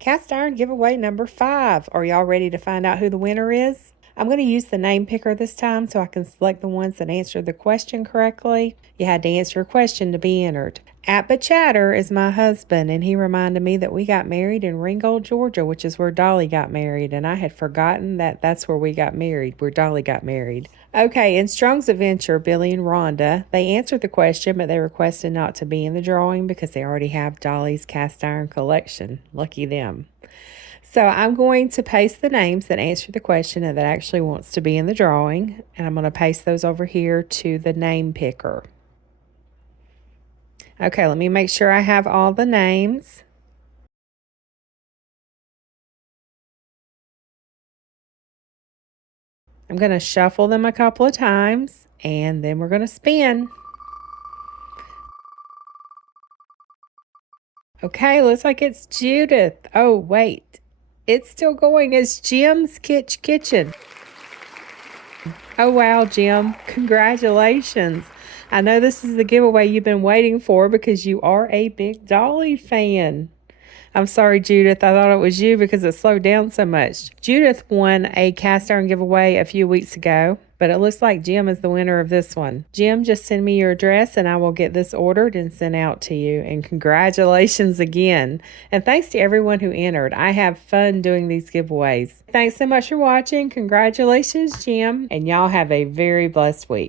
Cast iron giveaway number 5. Are y'all ready to find out who the winner is? I'm going to use the name picker this time so I can select the ones that answered the question correctly. You had to answer a question to be entered. Atba Chatter is my husband, and he reminded me that we got married in Ringgold, Georgia, which is where Dolly got married, and I had forgotten that that's where we got married, where Dolly got married. Okay, in Strong's Adventure, Billy and Rhonda, they answered the question, but they requested not to be in the drawing because they already have Dolly's cast iron collection. Lucky them. So I'm going to paste the names that answer the question and that actually wants to be in the drawing, and I'm going to paste those over here to the name picker. Okay, let me make sure I have all the names. I'm going to shuffle them a couple of times, and then we're going to spin. Okay, looks like it's Judith. Oh, wait. It's still going as Jim's Kitchen. Oh, wow, Jim. Congratulations. I know this is the giveaway you've been waiting for because you are a big Dolly fan. I'm sorry, Judith. I thought it was you because it slowed down so much. Judith won a cast iron giveaway a few weeks ago, but it looks like Jim is the winner of this one. Jim, just send me your address and I will get this ordered and sent out to you. And congratulations again. And thanks to everyone who entered. I have fun doing these giveaways. Thanks so much for watching. Congratulations, Jim. And y'all have a very blessed week.